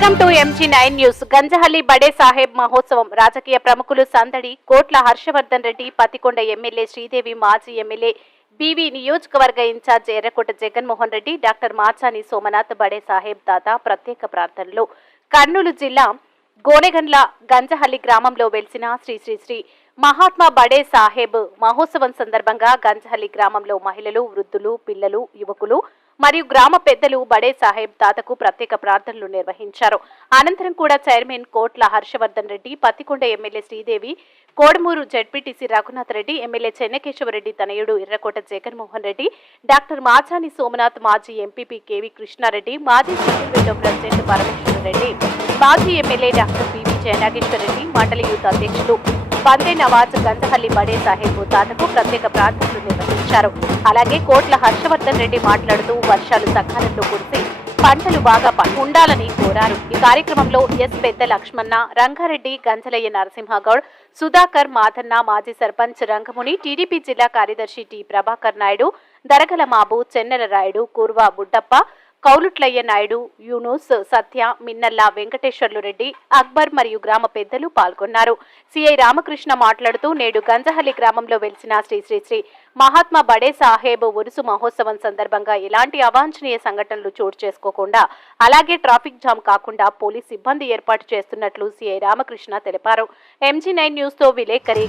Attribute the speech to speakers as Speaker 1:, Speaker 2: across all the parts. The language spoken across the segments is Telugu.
Speaker 1: Welcome to MG nine news. Ganjahalli Bade Saheb మహోత్సవం. రాజకీయ ప్రముఖులు సందడి. కోట్ల హర్షవర్ధన్ రెడ్డి పతికొండ ఎమ్మెల్యే శ్రీదేవి మాజీ ఎమ్మెల్యే బీవీ నియోజకవర్గ ఇన్ఛార్జ్ ఎర్రకోట జగన్మోహన్ రెడ్డి డాక్టర్ మాచాని సోమనాథ్ బడే సాహెబ్ తాత ప్రత్యేక ప్రార్థనలు. కర్నూలు జిల్లా గోనెగండ్ల గంజహల్లి గ్రామంలో వెలిసిన శ్రీ శ్రీ శ్రీ మహాత్మా బడే సాహెబ్ మహోత్సవం సందర్భంగా గంజహల్లి గ్రామంలో మహిళలు వృద్ధులు పిల్లలు యువకులు మరియు గ్రామ పెద్దలు బడే సాహెబ్ తాతకు ప్రత్యేక ప్రార్థనలు నిర్వహించారు. అనంతరం కూడా chairman Kotla Harshavardhan Reddy Pattikonda MLA Sridevi Kodumur ZPTC Raghunath Reddy MLA Chennakesavareddy తనయుడు ఎర్రకోట జగన్మోహన్ రెడ్డి డాక్టర్ మాచాని సోమనాథ్ మాజీ ఎంపీపీ కేవీ కృష్ణారెడ్డి మాజీ single window president Parameswara Reddy మాజీ MLA doctor PV Jayanageswara Reddy మండలి యూత్ అధ్యక్షులు బందే నవాజ్ గంధహల్లి బడే సాహెబ్ తాతకు ప్రత్యేక ప్రార్థనలు నిర్వహించారు. అలాగే కోట్ల హర్షవర్ధన్ రెడ్డి మాట్లాడుతూ వర్షాలు సకాలంలో కురిసి పంటలు బాగా ప- ఉండాలని కోరారు. ఈ కార్యక్రమంలో ఎస్ పెద్ద లక్ష్మణ రంగారెడ్డి గంజలయ్య నరసింహగౌడ్ సుధాకర్ మాధన్న మాజీ సర్పంచ్ రంగముని టీడీపీ జిల్లా కార్యదర్శి టి ప్రభాకర్ నాయుడు దరగల మాబు చెన్నెల రాయుడు కూర్వా బుడ్డప్ప కౌలుట్లయ్య నాయుడు యూనూస్ సత్య మిన్నల్లా వెంకటేశ్వర్లు రెడ్డి అక్బర్ మరియు గ్రామ పెద్దలు పాల్గొన్నారు. సిఐ రామకృష్ణ మాట్లాడుతూ నేడు గంజహల్లి గ్రామంలో వెలిసిన శ్రీ శ్రీ శ్రీ మహాత్మా బడే సాహేబ్ ఉరుసు మహోత్సవం సందర్భంగా ఎలాంటి అవాంఛనీయ సంఘటనలు చోటు చేసుకోకుండా అలాగే ట్రాఫిక్ జామ్ కాకుండా పోలీస్ సిబ్బంది ఏర్పాటు చేస్తున్నట్లు సిఐ రామకృష్ణ తెలిపారు. ఎంజీ నైన్ న్యూస్తో విలేకరి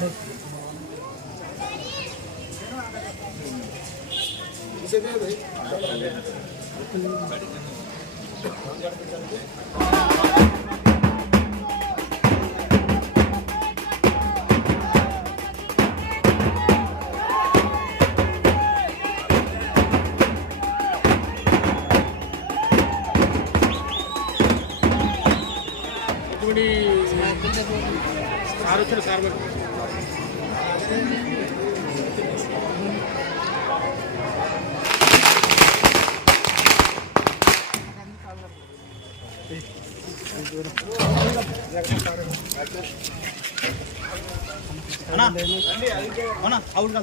Speaker 1: గౌడ్
Speaker 2: ఎటువంటి సార్ వచ్చిన సార్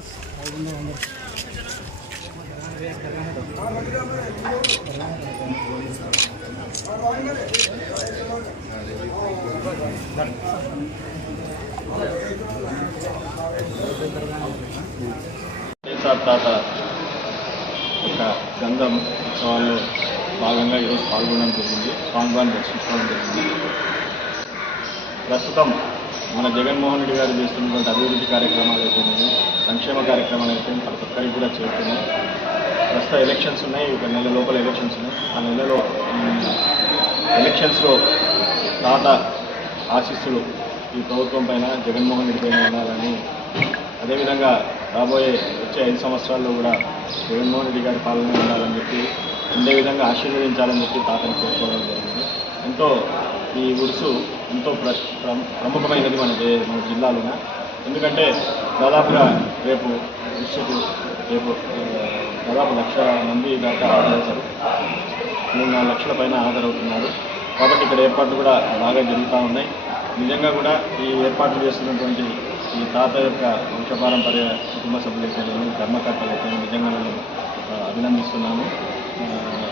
Speaker 2: బట్టి
Speaker 3: కేసీఆర్ తాత ఒక గంధం ఉత్సవాల్లో భాగంగా ఈరోజు పాల్గొనడం జరిగింది స్వామివారిని దర్శించుకోవడం జరిగింది ప్రస్తుతం మన జగన్మోహన్ రెడ్డి గారు చేస్తున్నటువంటి అభివృద్ధి కార్యక్రమాలు అయితేనేమి సంక్షేమ కార్యక్రమాలు అయితే ప్రతి ఒక్కరికి కూడా చేరుతున్నాయి ప్రస్తుత ఎలక్షన్స్ ఉన్నాయి ఒక నెల లోపల ఎలక్షన్స్ ఉన్నాయి. ఆ నెలలో ఎలక్షన్స్లో తాత ఆశీస్సులు ఈ ప్రభుత్వం పైన జగన్మోహన్ రెడ్డి పైన ఉండాలని అదేవిధంగా రాబోయే వచ్చే ఐదు సంవత్సరాల్లో కూడా జగన్మోహన్ రెడ్డి గారి పాలన ఉండాలని చెప్పి ఉండే విధంగా ఆశీర్వదించాలని చెప్పి తాతను కోరుకోవడం జరిగింది. ఎంతో ఈ ఉరుసు ఎంతో ప్ర ప్రముఖమైనది మన మన జిల్లాలోన. ఎందుకంటే దాదాపుగా రేపు ఉరుసుకు రేపు దాదాపు లక్ష మంది దాకా హాజరవుతారు. మూడు నాలుగు లక్షల పైన హాజరవుతున్నారు. కాబట్టి ఇక్కడ ఏర్పాట్లు కూడా బాగా జరుగుతూ ఉన్నాయి. నిజంగా కూడా ఈ ఏర్పాట్లు చేస్తున్నటువంటి ఈ తాత యొక్క వంశపారంపర్య కుటుంబ సభ్యులైతే ధర్మకర్తలైతే నిజంగా నేను అభినందిస్తున్నాను.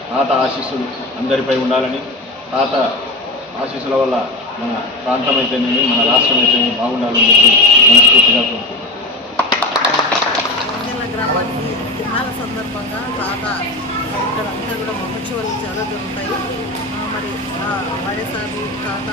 Speaker 3: తాత ఆశీస్సులు అందరిపై ఉండాలని తాత ఆశీస్సుల వల్ల మన ప్రాంతం అయితేనేమి మన రాష్ట్రం అయితేనేమి బాగుండాలని చెప్పి మనస్ఫూర్తిగా కోరుకుంటున్నాను
Speaker 4: గ్రామానికి తిరునాళ్ళ సందర్భంగా తాత ఇక్కడ అంతా కూడా మహోత్సవాలు చాలా జరుగుతాయి. మరి వైఎస్ఆర్ తాత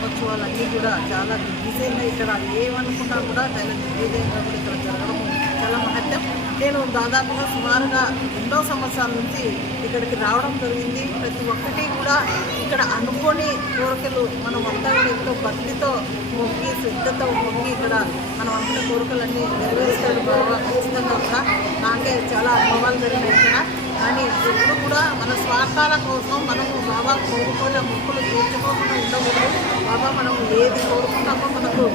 Speaker 4: కావచ్చు అన్నీ కూడా చాలా దిగ్విజయంగా ఇక్కడ ఏమనుకున్నా కూడా చాలా దిగ్విజయంగా కూడా ఇక్కడ జరగడం చాలా మహత్యం నేను దాదాపుగా సుమారుగా ఎన్నో సంవత్సరాల నుంచి ఇక్కడికి రావడం జరిగింది. ప్రతి ఒక్కటి కూడా ఇక్కడ అనుకోని కోరికలు మనం అంతా కూడా ఎంతో భక్తితో మొక్కి శ్రద్ధతో మొక్కి ఇక్కడ మనం అనుకున్న కోరికలన్నీ నెరవేరుస్తాడు బాబా. ఖచ్చితంగా కూడా నాకే చాలా అనుభవాలు జరిగినాయి ఇక్కడ. కానీ ఎప్పుడు కూడా మన స్వార్థాల కోసం మనము బాబా కోరుకున్న మొక్కులు తీర్చుకోకుండా ఉండకూడదు. బాబా మనం ఏది కోరుకుంటామో మనకు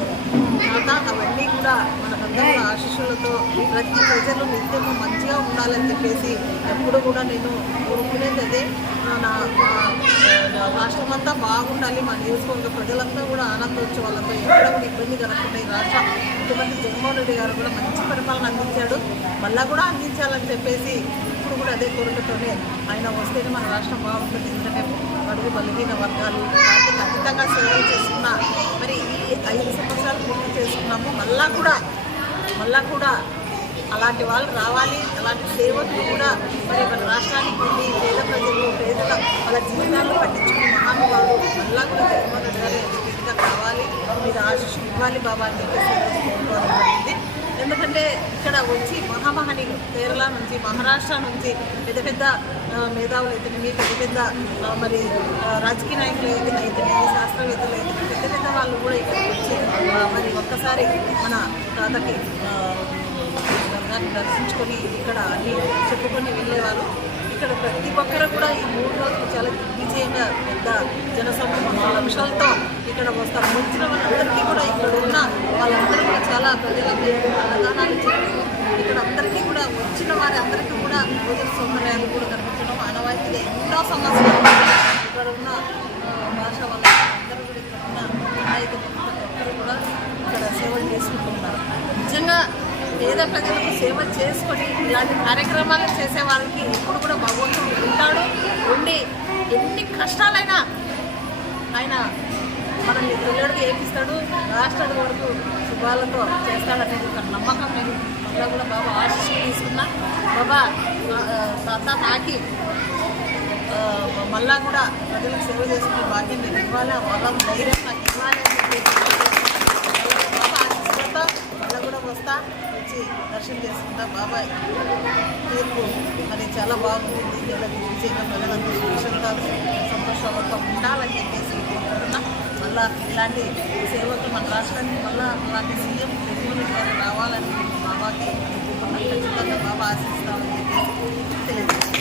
Speaker 4: కాక అవన్నీ కూడా మనకందరూ ఆశీస్సులతో ప్రతి ప్రజలు నిత్యము మంచిగా ఉండాలని చెప్పేసి ఎప్పుడు కూడా నేను కోరుకునేది అదే. నా అంతా బాగుండాలి మా నియోజకవర్గ ప్రజలంతా కూడా ఆనందోత్సవాలతో. ఎక్కడ కూడా ఇబ్బంది కలగకుండా ఈ రాష్ట్ర ముఖ్యమంత్రి జగన్మోహన్ రెడ్డి గారు కూడా మంచి పరిపాలన అందించాడు. మళ్ళా కూడా అందించాలని చెప్పేసి ఇప్పుడు కూడా అదే కోరికతోనే ఆయన వస్తేనే మన రాష్ట్రం బాగుంటుంది. ఎందుకంటే అడుగు బలహీన వర్గాలు వాటికి అతీతంగా సేవలు చేసుకున్న మరి ఈ ఐదు సంవత్సరాలు పూర్తి చేసుకున్నాము. మళ్ళా కూడా మళ్ళా కూడా అలాంటి వాళ్ళు రావాలి. అలాంటి సేవకులు కూడా మరి మన రాష్ట్రానికి వెళ్ళి పేద ప్రజలు పేదల వాళ్ళ జీవితాలు పట్టించుకునే మళ్ళా కూడా జగన్మోహన్ రెడ్డి గారు కావాలి మీరు ఆశీస్సు ఇవ్వాలి బాబా అని చెప్పేసి కోరుకోవడం జరిగింది ఎందుకంటే ఇక్కడ వచ్చి మహామహని కేరళ నుంచి మహారాష్ట్ర నుంచి పెద్ద పెద్ద మేధావులు అయితేనేమి పెద్ద పెద్ద మరి రాజకీయ నాయకులు అయితే అయితేనేమి శాస్త్రవేత్తలు అయితే పెద్ద పెద్ద వాళ్ళు కూడా ఇక్కడికి వచ్చి మరి ఒక్కసారి మన తాతకి దాన్ని దర్శించుకొని ఇక్కడ అన్ని చెప్పుకొని వెళ్ళేవారు. ఇక్కడ ప్రతి ఒక్కరు కూడా ఈ మూడు రోజులు జనసమూహం ఇక్కడ వస్తారు. వచ్చిన వాళ్ళందరికీ కూడా ఇక్కడ ఉన్న వాళ్ళందరూ కూడా చాలా ప్రజలకి అన్నదానాలు చేయడం ఇక్కడ అందరికీ కూడా వచ్చిన వారి అందరికీ కూడా భోజన సౌకర్యాలు కూడా కనిపించడం ఆనవాయితీ ఎన్నో సంవత్సరాలు ఇక్కడ ఉన్న భాష వాళ్ళ అందరూ కూడా ఇక్కడ ఉన్న నాయకులు కూడా ఇక్కడ సేవలు చేసుకుంటున్నారు. నిజంగా పేద ప్రజలకు సేవ చేసుకొని ఇలాంటి కార్యక్రమాలు చేసే వాళ్ళకి ఎప్పుడు కూడా భగవంతుడు ఉంటాడు. ఉండి ఎన్ని కష్టాలైనా ఆయన మన పిల్లడికి ఏపిస్తాడు రాష్ట్రాల వరకు శుభాలతో చేస్తాడనేది ఒక నమ్మకం నేను అట్లా కూడా బాబా ఆశీస్సు తీసుకున్నా. బాబా ఆ, తాత నాకి మళ్ళా కూడా ప్రజలకు సేవ చేసుకునే భాగ్యం నేను ఇవ్వాలి? ఆ బలం ధైర్యం నాకు ఇవ్వాలి అని చెప్పేసి బాబా ఆశీస్సులతో మళ్ళీ కూడా వస్తా వచ్చి దర్శనం చేసుకుంటా. బాబాయ్ తీర్పు అది చాలా బాగుంటుంది చాలా విజయంగా ప్రజలందరూ సురక్షితంగా సంతోషంగా ఉండాలని చెప్పేసి కోరుకుంటున్నా మళ్ళా ఇలాంటి సేవకులు మన రాష్ట్రానికి మళ్ళా అలాంటి సీఎం జగన్మోహన్ గారు రావాలని బాబాకి ఖచ్చితంగా బాబా ఆశిస్తామని చెప్పేసి తెలియజేస్తాను